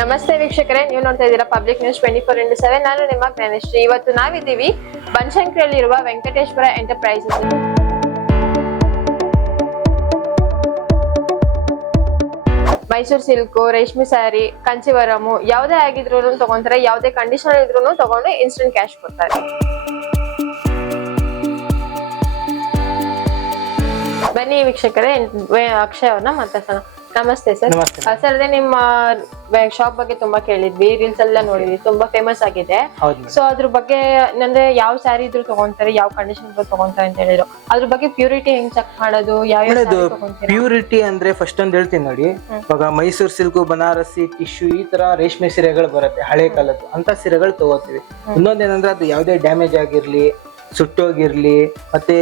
ನಮಸ್ತೆ ವೀಕ್ಷಕರೇ, ನೀವು ನೋಡ್ತಾ ಇದ್ದೀರಾ ಪಬ್ಲಿಕ್ ನ್ಯೂಸ್ 24x7. ನಾನು ನಿಮ್ಮ ಜ್ಞಾನಶ್ರೀ. ಇವತ್ತು ನಾವಿದ್ದೀವಿ ಬನಶಂಕರಿಯಲ್ಲಿರುವ ವೆಂಕಟೇಶ್ವರ ಎಂಟರ್ಪ್ರೈಸಸ್. ಮೈಸೂರು ಸಿಲ್ಕ್, ರೇಷ್ಮೆ ಸ್ಯಾರಿ, ಕಂಚಿವರಮು ಯಾವುದೇ ಆಗಿದ್ರು ತಗೊಂತಾರೆ. ಯಾವುದೇ ಕಂಡೀಷನ್ ಇದ್ರು ತಗೊಂಡು ಇನ್ಸ್ಟೆಂಟ್ ಕ್ಯಾಶ್ ಕೊಡ್ತಾರೆ. ಬನ್ನಿ ವೀಕ್ಷಕರೇ, ಅಕ್ಷಯ್ ಅವ್ರನ್ನ ಮಾತಾಡ್ಸೋಣ. ನಮಸ್ತೆ ಸರ್. ಸರ್, ಅದೇ ನಿಮ್ಮ ಶಾಪ್ ಬಗ್ಗೆ ತುಂಬಾ ಕೇಳಿದ್ವಿ, ರೀಲ್ಸ್ ಎಲ್ಲ ನೋಡಿದ್ವಿ, ತುಂಬಾ ಫೇಮಸ್ ಆಗಿದೆ. ಸೊ ಅದ್ರ ಬಗ್ಗೆ ಅಂದ್ರೆ ಯಾವ ಸ್ಯಾರಿ ಇದ್ರು ತಗೊಂತಾರೆ, ಯಾವ ಕಂಡೀಷನ್ ತಗೊಂತಾರೆ ಅಂತ ಹೇಳಿದ್ರು. ಅದ್ರ ಬಗ್ಗೆ ಪ್ಯೂರಿಟಿ ಹೆಂಗ್ ಚೆಕ್ ಮಾಡೋದು, ಯಾವ ಪ್ಯೂರಿಟಿ ಅಂದ್ರೆ ಫಸ್ಟ್ ಒಂದ್ ಹೇಳ್ತೀನಿ ನೋಡಿ. ಇವಾಗ ಮೈಸೂರು ಸಿಲ್ಕ್, ಬನಾರಸಿ, ಟಿಶ್ಯೂ ಈ ತರ ರೇಷ್ಮೆ ಸೀರೆಗಳು ಬರುತ್ತೆ ಹಳೆ ಕಾಲದ್ದು, ಅಂತ ಸೀರೆಗಳು ತಗೋತೀವಿ. ಇನ್ನೊಂದೇನಂದ್ರೆ ಅದು ಯಾವ್ದೇ ಡ್ಯಾಮೇಜ್ ಆಗಿರ್ಲಿ, ಸುಟ್ಟೋಗಿರ್ಲಿ, ಮತ್ತೆ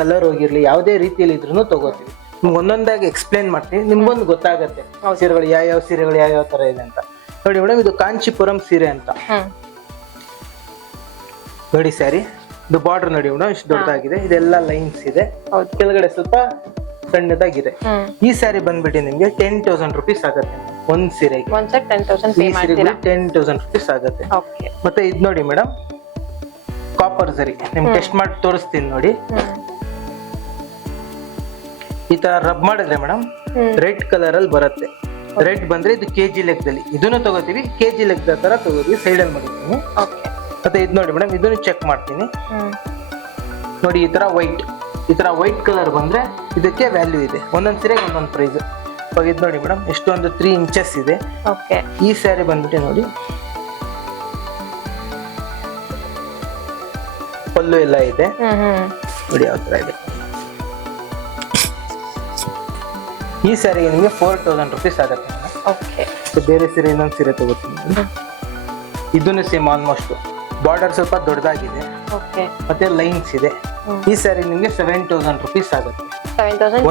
ಕಲರ್ ಹೋಗಿರ್ಲಿ, ಯಾವುದೇ ರೀತಿಯಲ್ಲಿ ಇದ್ರು ತಗೋತೀವಿ. ನಿಮ್ಗೆ ಒಂದೊಂದಾಗಿ ಎಕ್ಸ್ಪ್ಲೇನ್ ಮಾಡ್ತೀನಿ, ನಿಮ್ಗೊಂದು ಗೊತ್ತಾಗತ್ತೆ ಸೀರೆಗಳು ಯಾವ ಸೀರೆಗಳು ಯಾವ ತರ ಇದೆ ಅಂತ. ನೋಡಿ ಮೇಡಮ್, ಇದು ಕಾಂಚಿಪುರಂ ಸೀರೆ ಅಂತ ನೋಡಿ ಸ್ಯಾರಿ. ಇದು ಬಾರ್ಡರ್ ನೋಡಿ ಮೇಡಮ್, ಇಷ್ಟು ದೊಡ್ಡದಾಗಿದೆ. ಇದೆಲ್ಲ ಲೈನ್ಸ್ ಇದೆ, ಕೆಳಗಡೆ ಸ್ವಲ್ಪ ಸಣ್ಣದಾಗಿದೆ. ಈ ಸ್ಯಾರಿ ಬಂದ್ಬಿಟ್ಟು ನಿಮ್ಗೆ 10,000 ರುಪೀಸ್ ಆಗುತ್ತೆ ಒಂದ್ ಸೀರೆಗೆ. 10,000 ರುಪೀಸ್ ಆಗುತ್ತೆ. ಮತ್ತೆ ಇದ್ ನೋಡಿ ಮೇಡಮ್, ಕಾಪರ್ ಸರಿ, ನಿಮ್ಗೆ ಟೆಸ್ಟ್ ಮಾಡಿ ತೋರಿಸ್ತೀನಿ ನೋಡಿ. ಈ ತರ ರಬ್ ಮಾಡಿದ್ರೆ ಮೇಡಮ್ ರೆಡ್ ಕಲರ್ ಅಲ್ಲಿ ಬರುತ್ತೆ. ರೆಡ್ ಬಂದ್ರೆ ಇದು ಕೆಜಿ ಲೆಕ್ಕದಲ್ಲಿ, ಇದನ್ನು ತಗೋತೀವಿ. ಕೆಜಿ ಲೆಕ್ಕದ ತರ ತಗೋತೀವಿ, ಸೈಡ್ ಅಲ್ಲಿ ಮಾಡಿರ್ತೀನಿ. ಮತ್ತೆ ಇದು ನೋಡಿ ಮೇಡಮ್, ಇದನ್ನು ಚೆಕ್ ಮಾಡ್ತೀನಿ ನೋಡಿ. ಈ ತರ ವೈಟ್ ಕಲರ್ ಬಂದ್ರೆ ಇದಕ್ಕೆ ವ್ಯಾಲ್ಯೂ ಇದೆ. ಒಂದೊಂದ್ ಸೀರೆಗೆ ಒಂದೊಂದ್ ಪ್ರೈಸ್. ಇವಾಗ ಇದು ನೋಡಿ ಮೇಡಮ್, ಎಷ್ಟೊಂದು 3 ಇಂಚಸ್ ಇದೆ. ಈ ಸ್ಯಾರಿ ಬಂದ್ಬಿಟ್ಟು ನೋಡಿ, ಪಲ್ಲು ಎಲ್ಲ ಇದೆ ನೋಡಿ ಯಾವ ತರ ಇದೆ. ಈ ಸ್ಯಾರಿಗೆ ನಿಮಗೆ 4,000 ರುಪೀಸ್ ಆಗುತ್ತೆ. ಬೇರೆ ಸೀರೆ ಇನ್ನೊಂದು ಸೀರೆ ತಗೋತೀನಿ. ಇದನ್ನು ಸೇಮ್ ಆಲ್ಮೋಸ್ಟ್. ಬಾರ್ಡರ್ ಸ್ವಲ್ಪ ದೊಡ್ಡದಾಗಿದೆ, ಮತ್ತೆ ಲೈನ್ಸ್ ಇದೆ. ಈ ಸ್ಯಾರಿ ನಿಮ್ಗೆ 7,000 ರುಪೀಸ್ ಆಗುತ್ತೆ.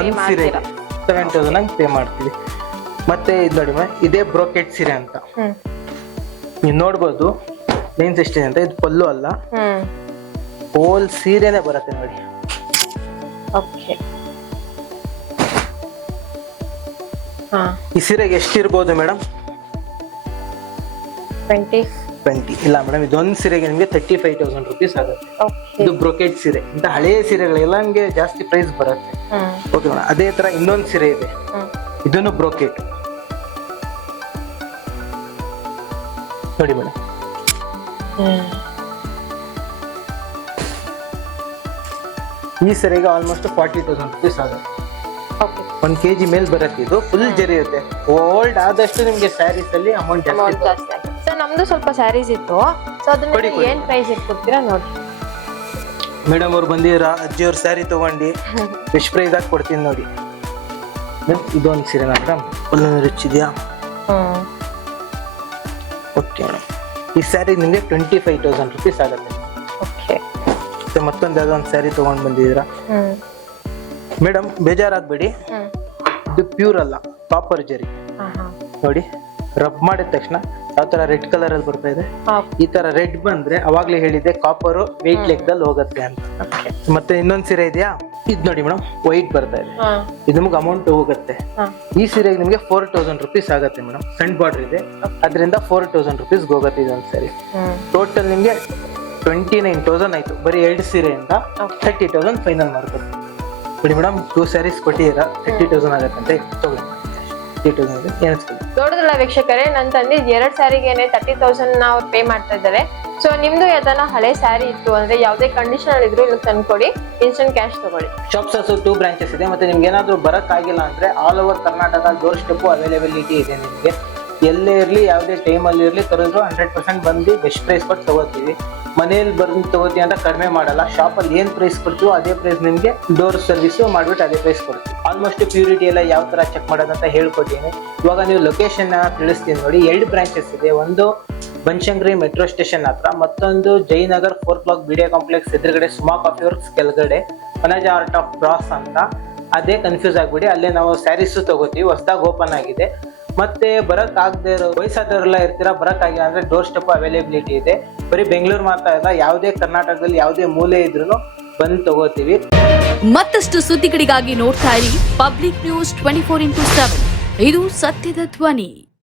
ಒಂದ್ ಸೀರೆಗೆ 7,000 ಹಂಗೆ ಪೇ ಮಾಡ್ತೀವಿ. ಮತ್ತೆ ಇದು ನೋಡಿ ಮೇಡಮ್, ಇದೇ ಬ್ರೋಕೆಟ್ ಸೀರೆ ಅಂತ ನೀವು ನೋಡ್ಬೋದು. ಲೈನ್ಸ್ ಎಷ್ಟಿದೆ ಅಂತ. ಇದು ಪಲ್ಲು ಅಲ್ಲ, ಹೋಲ್ ಸೀರೆನೆ ಬರುತ್ತೆ ನೋಡಿ. ಈ ಸೀರೆಗೆ ಎಷ್ಟಿರ್ಬೋದು ಮೇಡಮ್? 20 ಇಲ್ಲ ಮೇಡಮ್, ಇದೊಂದು ಸೀರೆಗೆ ನಿಮ್ಗೆ 35,000 ರುಪೀಸ್ ಆಗುತ್ತೆ. ಇದು ಬ್ರೋಕೆಟ್ ಸೀರೆ. ಇಂತ ಹಳೆ ಸೀರೆಗಳೆಲ್ಲ ನಮ್ಗೆ ಜಾಸ್ತಿ ಪ್ರೈಸ್ ಬರುತ್ತೆ. Okay madam. ಅದೇ ತರ ಇನ್ನೊಂದು ಸೀರೆ ಇದೆ, ಇದನ್ನು ಬ್ರೋಕೆಟ್ ನೋಡಿ ಮೇಡಮ್. ಈ ಸೀರೆಗೆ ಆಲ್ಮೋಸ್ಟ್ 40,000 ರುಪೀಸ್ ಆಗುತ್ತೆ. 1 kg ಮೇಲ್ ಬರುತ್ತೆ. ಇದು ಫುಲ್ ಜರಿ ಇರುತ್ತೆ. ಓಲ್ಡ್ ಆದಷ್ಟು ನಿಮ್ಗೆ ಸ್ಯಾರೀಸ್ ಅಲ್ಲಿ ಅಮೌಂಟ್ ಜಾಸ್ತಿ. ಸರ್, ನಮ್ದು ಸ್ವಲ್ಪ ಸ್ಯಾರೀಸ್ ಇತ್ತು. ಸೊ ಅದನ್ನ ಏನ್ ಪ್ರೈಸ್ ಕೊಡ್ತೀರಾ ನೋಡಿ. ಮೇಡಮ್ ಅವ್ರು ಬಂದಿರ, ಅಜ್ಜಿಯವ್ರ ಸ್ಯಾರಿ ತಗೊಂಡು ಎಷ್ಟು ಪ್ರೈಸ್ ಆಗಿ ಕೊಡ್ತೀನಿ ನೋಡಿ. ಇದೊಂದು ಸೀರೆನಾ ಮೇಡಮ್? ಫುಲ್ ರಿಚ್ ಇದೆಯಾ? Okay madam. ಈ ಸ್ಯಾರಿ ನಿಮ್ಗೆ 25,000 ರುಪೀಸ್ ಆಗುತ್ತೆ. ಮತ್ತೆ ಮತ್ತೊಂದು ಯಾವ್ದೋ ಒಂದು ಸ್ಯಾರಿ ತಗೊಂಡ್ ಬಂದಿದ್ದೀರಾ ಮೇಡಮ್, ಬೇಜಾರಾಗ್ಬೇಡಿ. ಇದು ಪ್ಯೂರ್ ಅಲ್ಲ, ಕಾಪರ್ ಜರಿ ನೋಡಿ. ರಬ್ ಮಾಡಿದ ತಕ್ಷಣ ಯಾವ ತರ ರೆಡ್ ಕಲರ್ ಅಲ್ಲಿ ಬರ್ತಾ ಇದೆ. ಈ ತರ ರೆಡ್ ಬಂದ್ರೆ ಅವಾಗ್ಲೇ ಹೇಳಿದ್ದೆ ಕಾಪರ್ ವೆಯ್ಟ್ ಲೆಕ್ಕದಲ್ಲಿ ಹೋಗುತ್ತೆ ಅಂತ. ಮತ್ತೆ ಇನ್ನೊಂದ್ ಸೀರೆ ಇದೆಯಾ, ಇದ್ ನೋಡಿ ಮೇಡಮ್, ವೈಟ್ ಬರ್ತಾ ಇದೆ. ಇದು ನಿಮ್ಗೆ ಅಮೌಂಟ್ ಹೋಗುತ್ತೆ. ಈ ಸೀರೆಗೆ ನಿಮ್ಗೆ 4,000 ರುಪೀಸ್ ಆಗುತ್ತೆ ಮೇಡಮ್. ಸಣ್ಣ ಬಾರ್ಡರ್ ಇದೆ, ಅದರಿಂದ 4,000 ರುಪೀಸ್ ಹೋಗುತ್ತೆ ಇದೊಂದ್ ಸೀರೆ. ಟೋಟಲ್ ನಿಮ್ಗೆ 29,000 ಆಯ್ತು ಬರೀ 2 ಸೀರೆಯಿಂದ. 30,000 ಫೈನಲ್ ಮಾಡ್ಕೊಡ್ತೀವಿ ನೋಡಿ ಮೇಡಮ್. 2 ಸ್ಯಾರೀಸ್ ಕೊಟ್ಟಿದ್ದೀರಾ, 30,000 ಆಗುತ್ತೆ ಅಂತ ತಗೊಳ್ಳಿ. 30,000 ನೋಡಿದ್ರಲ್ಲ ವೀಕ್ಷಕರೇ, ನನ್ನ ತಂದೆ 2 ಸ್ಯಾರಿಗೇನೆ 30,000 ಅವ್ರು ಪೇ ಮಾಡ್ತಾ ಇದ್ದಾರೆ. ಸೊ ನಿಮ್ದು ಯಾವ್ದಾನ ಹಳೆ ಸ್ಯಾರಿ ಇತ್ತು ಅಂದ್ರೆ ಯಾವುದೇ ಕಂಡೀಷನ್ ಇದ್ರು ಇಲ್ಲಿ ತಂದ್ಕೊಡಿ, ಇನ್ಸ್ಟೆಂಟ್ ಕ್ಯಾಶ್ ತಗೊಳ್ಳಿ. ಶಾಪ್ಸ್ 2 ಬ್ರಾಂಚಸ್ ಇದೆ. ಮತ್ತೆ ನಿಮ್ಗೆ ಏನಾದ್ರು ಬರಕ್ ಆಗಿಲ್ಲ ಅಂದ್ರೆ all over Karnataka door step availability ಇದೆ ನಿಮ್ಗೆ. ಎಲ್ಲೇ ಇರ್ಲಿ, ಯಾವುದೇ ಟೈಮಲ್ಲಿ ಇರ್ಲಿ, ಕರೆದ್ರು 100% ಬಂದು ಬೆಸ್ಟ್ ಪ್ರೈಸ್ ಕೊಟ್ಟು ತಗೋತೀವಿ. ಮನೇಲಿ ಬಂದು ತಗೋತೀವಿ ಅಂತ ಕಡಿಮೆ ಮಾಡಲ್ಲ. ಶಾಪಲ್ಲಿ ಏನ್ ಪ್ರೈಸ್ ಕೊಡ್ತೀವೋ ಅದೇ ಪ್ರೈಸ್ ನಿಮ್ಗೆ ಡೋರ್ ಸರ್ವಿಸ್ ಮಾಡ್ಬಿಟ್ಟು ಅದೇ ಪ್ರೈಸ್ ಕೊಡ್ತೀವಿ. ಆಲ್ಮೋಸ್ಟ್ ಪ್ಯೂರಿಟಿ ಎಲ್ಲ ಯಾವ ತರ ಚೆಕ್ ಮಾಡೋದಂತ ಹೇಳ್ಕೊಡ್ತೀನಿ. ಇವಾಗ ನೀವು ಲೊಕೇಶನ್ ತಿಳಿಸ್ತೀನಿ ನೋಡಿ. 2 ಬ್ರಾಂಚಸ್ ಇದೆ. ಒಂದು ಬನಶಂಕರಿ ಮೆಟ್ರೋ ಸ್ಟೇಷನ್ ಹತ್ರ, ಮತ್ತೊಂದು Jayanagar 4th block BDA complex ಎದುರುಗಡೆ ಸುಮಾ ಕಾಫಿ ವರ್ಕ್ಸ್ ಕೆಳಗಡೆ ವನಜ ಆರ್ಟ್ ಆಫ್ ಬ್ರಾಸ್ ಅಂತ. ಅದೇ ಕನ್ಫ್ಯೂಸ್ ಆಗ್ಬಿಡಿ, ಅಲ್ಲೇ ನಾವು ಸ್ಯಾರೀಸ್ ತಗೋತೀವಿ. ಹೊಸದಾಗಿ ಓಪನ್ ಆಗಿದೆ. ಮತ್ತೆ ಬರಕ್ ಆಗದೆ ಇರೋ ವಯಸ್ಸಾದವರೆಲ್ಲ ಇರ್ತೀರಾ, ಬರಕ್ ಆಗಿಲ್ಲ ಅಂದ್ರೆ ಡೋರ್ ಸ್ಟೆಪ್ ಅವೈಲೇಬಿಲಿಟಿ ಇದೆ. ಬರೀ ಬೆಂಗಳೂರು ಮಾತ್ರ ಅಲ್ಲ, ಯಾವುದೇ ಕರ್ನಾಟಕದಲ್ಲಿ ಯಾವುದೇ ಮೂಲೆ ಇದ್ರೂ ಬಂದು ತಗೋತೀವಿ. ಮತ್ತಷ್ಟು ಸುದ್ದಿಗಳಿಗಾಗಿ ನೋಡ್ತಾ ಇರಿ ಪಬ್ಲಿಕ್ ನ್ಯೂಸ್ 24x7. ಇದು ಸತ್ಯದ ಧ್ವನಿ.